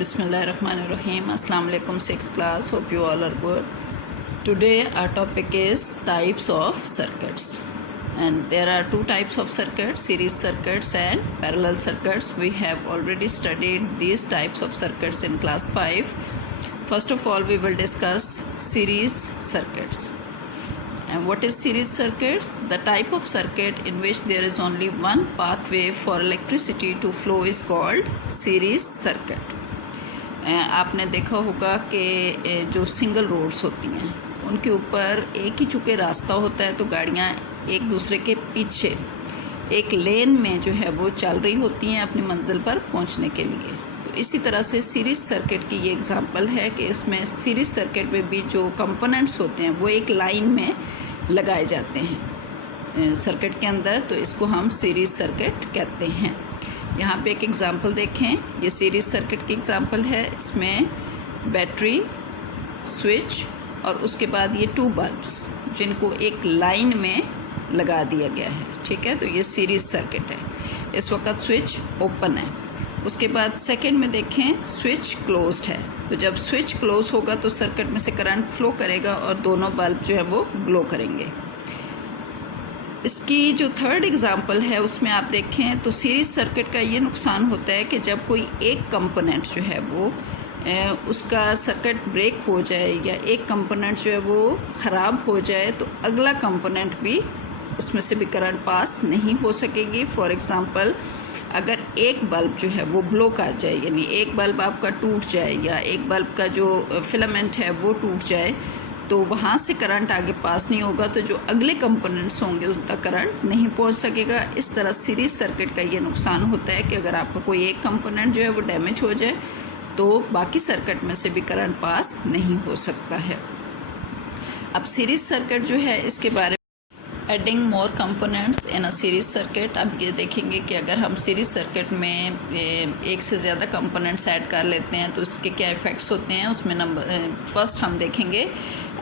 Bismillahirrahmanirrahim. Assalamu alaikum, 6th class. Hope you all are good. Today our topic is types of circuits. And there are two types of circuits, series circuits and parallel circuits. We have already studied these types of circuits in class 5. First of all, we will discuss series circuits. And what is series circuits? The type of circuit in which there is only one pathway for electricity to flow is called series circuit. आपने देखा होगा कि जो single roads होती हैं उनके ऊपर एक ही चूँकि रास्ता होता है तो गाड़ियाँ एक दूसरे के पीछे एक लेन में जो है वो चल रही होती हैं अपनी मंजिल पर पहुंचने के लिए। तो इसी तरह से सीरीज सर्किट की ये एग्जांपल है कि इसमें सीरीज सर्किट में भी जो कंपोनेंट्स होते हैं वो एक लाइन में लगाए जाते हैं सर्किट के अंदर, तो इसको हम सीरीज सर्किट कहते हैं। यहाँ पे एक एग्ज़ाम्पल देखें, ये सीरीज सर्किट की एग्ज़ाम्पल है। इसमें बैटरी, स्विच और उसके बाद ये टू बल्ब्स जिनको एक लाइन में लगा दिया गया है। ठीक है, तो ये सीरीज सर्किट है। इस वक्त स्विच ओपन है। उसके बाद सेकंड में देखें स्विच क्लोज्ड है, तो जब स्विच क्लोज होगा तो सर्किट में से करंट फ्लो करेगा और दोनों बल्ब जो है वो ग्लो करेंगे। इसकी जो थर्ड एग्जांपल है उसमें आप देखें तो सीरीज सर्किट का ये नुकसान होता है कि जब कोई एक कंपोनेंट जो है वो उसका सर्किट ब्रेक हो जाए या एक कंपोनेंट जो है वो ख़राब हो जाए तो अगला कंपोनेंट भी उसमें से भी करंट पास नहीं हो सकेगी। फॉर एग्ज़ाम्पल, अगर एक बल्ब जो है वो ब्लो कर जाए, यानी एक बल्ब आपका टूट जाए या एक बल्ब का जो फिलामेंट है वो टूट जाए, तो वहाँ से करंट आगे पास नहीं होगा, तो जो अगले कंपोनेंट्स होंगे उन तक करंट नहीं पहुँच सकेगा। इस तरह सीरीज सर्किट का ये नुकसान होता है कि अगर आपका कोई एक कंपोनेंट जो है वो डैमेज हो जाए तो बाकी सर्किट में से भी करंट पास नहीं हो सकता है। अब सीरीज सर्किट जो है इसके बारे में adding more components in a series circuit. अब ये देखेंगे कि अगर हम सीरीज सर्किट में एक से ज़्यादा कंपोनेंट्स ऐड कर लेते हैं तो इसके क्या इफ़ेक्ट्स होते हैं। उसमें फर्स्ट हम देखेंगे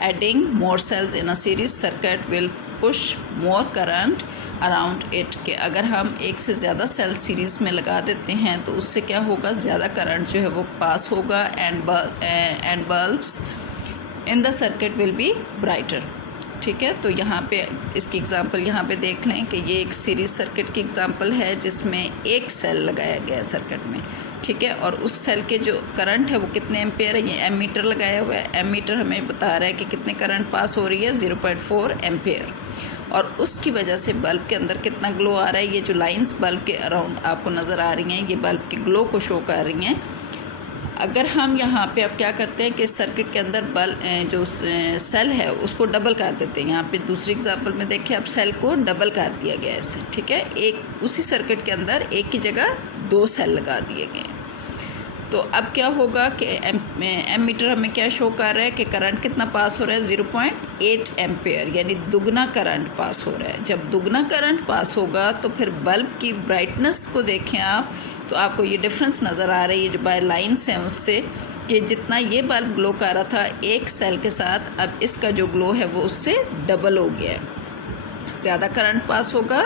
adding more cells in a series circuit will push more current around it, कि अगर हम एक से ज़्यादा सेल सीरीज़ में लगा देते हैं तो उससे क्या होगा, ज़्यादा करंट जो है वो पास होगा and bulbs in the circuit will B brighter. ठीक है, तो यहाँ पे इसकी एग्ज़ाम्पल यहाँ पे देख लें कि ये एक सीरीज सर्किट की एग्ज़ाम्पल है जिसमें एक सेल लगाया गया है सर्किट में। ठीक है, और उस सेल के जो करंट है वो कितने एम्पेयर है, ये एमीटर लगाया हुआ है। एमीटर हमें बता रहा है कि कितने करंट पास हो रही है, 0.4 एम्पेयर, और उसकी वजह से बल्ब के अंदर कितना ग्लो आ रहा है। ये जो लाइंस बल्ब के अराउंड आपको नज़र आ रही हैं ये बल्ब के ग्लो को शो कर रही हैं। अगर हम यहाँ पे अब क्या करते हैं कि सर्किट के अंदर बल्ब जो सेल है उसको डबल कर देते हैं। यहाँ पे दूसरी एग्जांपल में देखिए, अब सेल को डबल कर दिया गया है इसे। ठीक है, एक उसी सर्किट के अंदर एक की जगह दो सेल लगा दिए गए। तो अब क्या होगा कि एमीटर हमें क्या शो कर रहा है कि करंट कितना पास हो रहा है, 0.8 एम्पेयर, यानी दुगना करंट पास हो रहा है। जब दुगना करंट पास होगा तो फिर बल्ब की ब्राइटनेस को देखें आप, तो आपको ये डिफरेंस नज़र आ रही है जो बाय लाइन्स हैं उससे, कि जितना ये बल्ब ग्लो कर रहा था एक सेल के साथ, अब इसका जो ग्लो है वो उससे डबल हो गया है। ज़्यादा करंट पास होगा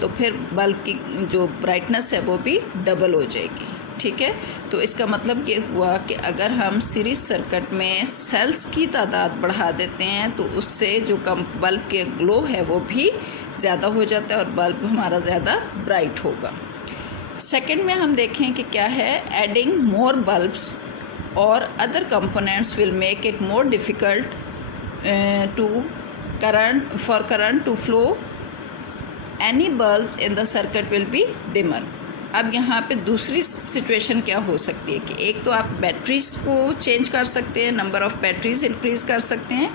तो फिर बल्ब की जो ब्राइटनेस है वो भी डबल हो जाएगी। ठीक है, तो इसका मतलब ये हुआ कि अगर हम सीरीज सर्किट में सेल्स की तादाद बढ़ा देते हैं तो उससे जो बल्ब के ग्लो है वो भी ज़्यादा हो जाता है और बल्ब हमारा ज़्यादा ब्राइट होगा। सेकंड में हम देखें कि क्या है, एडिंग मोर बल्ब्स और other components will make it more difficult to current to flow, any bulb in the circuit will be dimmer. अब यहाँ पे दूसरी सिचुएशन क्या हो सकती है कि एक तो आप बैटरीज़ को चेंज कर सकते हैं, नंबर ऑफ़ बैटरीज़ इंक्रीज़ कर सकते हैं,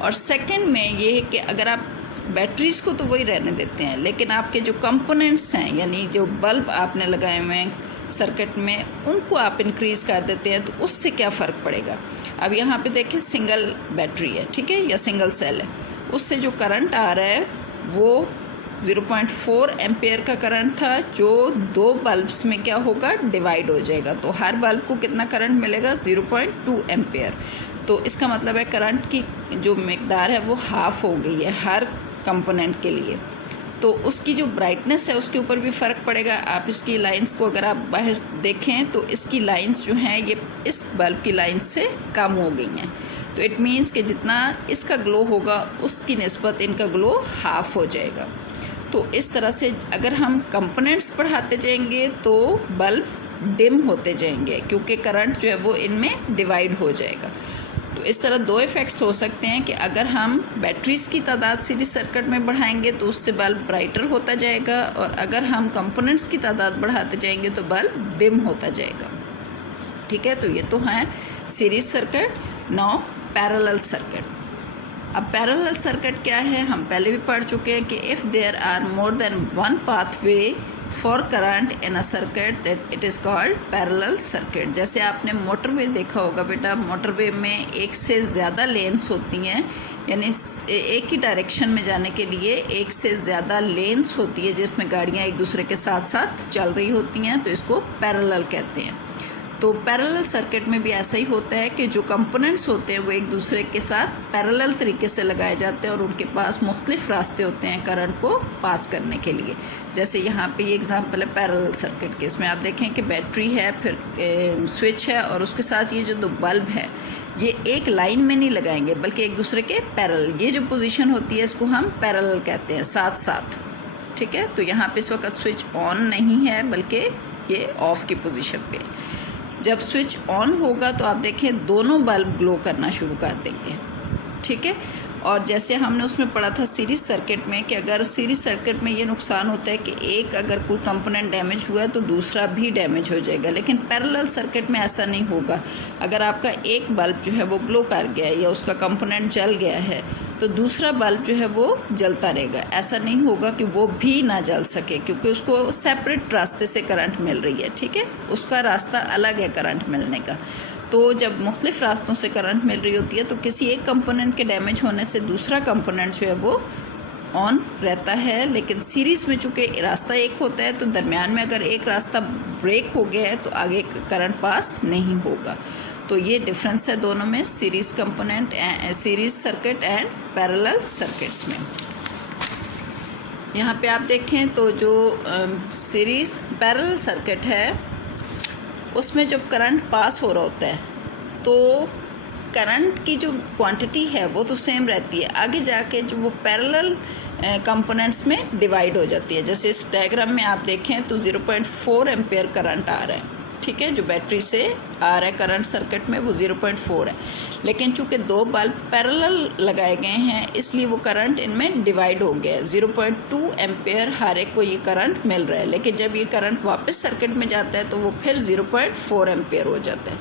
और सेकंड में ये है कि अगर आप बैटरीज़ को तो वही रहने देते हैं लेकिन आपके जो कंपोनेंट्स हैं यानी जो बल्ब आपने लगाए हुए हैं सर्किट में उनको आप इंक्रीज़ कर देते हैं, तो उससे क्या फ़र्क पड़ेगा। अब यहाँ पे देखें सिंगल बैटरी है, ठीक है, या सिंगल सेल है, उससे जो करंट आ रहा है वो 0.4 एम्पेयर का करंट था जो दो बल्ब्स में क्या होगा, डिवाइड हो जाएगा। तो हर बल्ब को कितना करंट मिलेगा, 0.2 एम्पेयर। तो इसका मतलब है करंट की जो मिकदार है वो हाफ़ हो गई है हर कंपोनेंट के लिए। तो उसकी जो ब्राइटनेस है उसके ऊपर भी फ़र्क पड़ेगा। आप इसकी लाइंस को अगर आप बाहर देखें तो इसकी लाइंस जो हैं ये इस बल्ब की लाइंस से कम हो गई हैं। तो इट मीन्स कि जितना इसका ग्लो होगा उसकी निस्बत इनका ग्लो हाफ़ हो जाएगा। तो इस तरह से अगर हम कंपोनेंट्स बढ़ाते जाएंगे तो बल्ब डिम होते जाएंगे, क्योंकि करंट जो है वो इनमें डिवाइड हो जाएगा। तो इस तरह दो इफ़ेक्ट्स हो सकते हैं कि अगर हम बैटरीज़ की तादाद सीरीज सर्किट में बढ़ाएंगे तो उससे बल्ब ब्राइटर होता जाएगा, और अगर हम कंपोनेंट्स की तादाद बढ़ाते जाएंगे तो बल्ब डिम होता जाएगा। ठीक है, तो ये तो है series circuit. Now parallel circuit. अब पैरेलल सर्किट क्या है, हम पहले भी पढ़ चुके हैं कि if there are more than one pathway for current in a circuit that it is called parallel circuit. जैसे आपने मोटरवे देखा होगा बेटा, मोटरवे में एक से ज़्यादा लेन्स होती हैं, यानी एक ही डायरेक्शन में जाने के लिए एक से ज़्यादा लेन्स होती है जिसमें गाड़ियाँ एक दूसरे के साथ साथ चल रही होती हैं, तो इसको पैरेलल कहते हैं। तो पैरेलल सर्किट में भी ऐसा ही होता है कि जो कंपोनेंट्स होते हैं वो एक दूसरे के साथ पैरेलल तरीके से लगाए जाते हैं और उनके पास मुख्तलिफ रास्ते होते हैं करंट को पास करने के लिए। जैसे यहाँ पे ये एग्जांपल है पैरेलल सर्किट के। इसमें आप देखें कि बैटरी है, फिर स्विच है, और उसके साथ ये जो दो बल्ब है ये एक लाइन में नहीं लगाएंगे बल्कि एक दूसरे के पैरेलल। ये जो पोजीशन होती है इसको हम पैरेलल कहते हैं, साथ साथ। ठीक है, तो यहाँ पे इस वक्त स्विच ऑन नहीं है बल्कि ये ऑफ की पोजीशन पे। जब स्विच ऑन होगा तो आप देखें दोनों बल्ब ग्लो करना शुरू कर देंगे। ठीक है, और जैसे हमने उसमें पढ़ा था सीरीज सर्किट में कि अगर सीरीज सर्किट में ये नुकसान होता है कि एक अगर कोई कंपोनेंट डैमेज हुआ है तो दूसरा भी डैमेज हो जाएगा, लेकिन पैरेलल सर्किट में ऐसा नहीं होगा। अगर आपका एक बल्ब जो है वो ग्लो कर गया है या उसका कंपोनेंट जल गया है तो दूसरा बल्ब जो है वो जलता रहेगा। ऐसा नहीं होगा कि वो भी ना जल सके, क्योंकि उसको सेपरेट रास्ते से करंट मिल रही है। ठीक है, उसका रास्ता अलग है करंट मिलने का। तो जब मुख्तलिफ रास्तों से करंट मिल रही होती है तो किसी एक कंपोनेंट के डैमेज होने से दूसरा कंपोनेंट जो है वो ऑन रहता है, लेकिन सीरीज़ में चूँकि रास्ता एक होता है तो दरमियान में अगर एक रास्ता ब्रेक हो गया है तो आगे करंट पास नहीं होगा। तो ये डिफरेंस है दोनों में, series component, series circuit and parallel circuits में। यहाँ पे आप देखें तो जो सीरीज़ पैरेलल सर्किट है उसमें जब करंट पास हो रहा होता है तो करंट की जो क्वांटिटी है वो तो सेम रहती है, आगे जाके जो वो पैरेलल कंपोनेंट्स में डिवाइड हो जाती है। जैसे इस डायग्राम में आप देखें तो 0.4 एम्पेयर करंट आ रहा है। ठीक है, जो बैटरी से आ रहा है करंट सर्किट में वो 0.4 है, लेकिन चूँकि दो बल्ब पैरेलल लगाए गए हैं इसलिए वो करंट इनमें डिवाइड हो गया है। 0.2 एम्पेयर हर एक को ये करंट मिल रहा है, लेकिन जब ये करंट वापस सर्किट में जाता है तो वो फिर 0.4 एम्पेयर हो जाता है।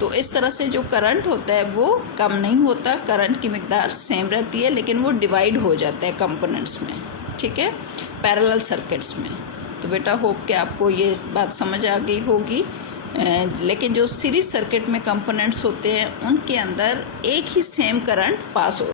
तो इस तरह से जो करंट होता है वो कम नहीं होता, करंट की मिकदार सेम रहती है, लेकिन वो डिवाइड हो जाता है कंपोनेंट्स में। ठीक है, पैरेलल सर्किट्स में। तो बेटा होप कि आपको ये बात समझ आ गई होगी। लेकिन जो सीरीज सर्किट में कंपोनेंट्स होते हैं उनके अंदर एक ही सेम करंट पास हो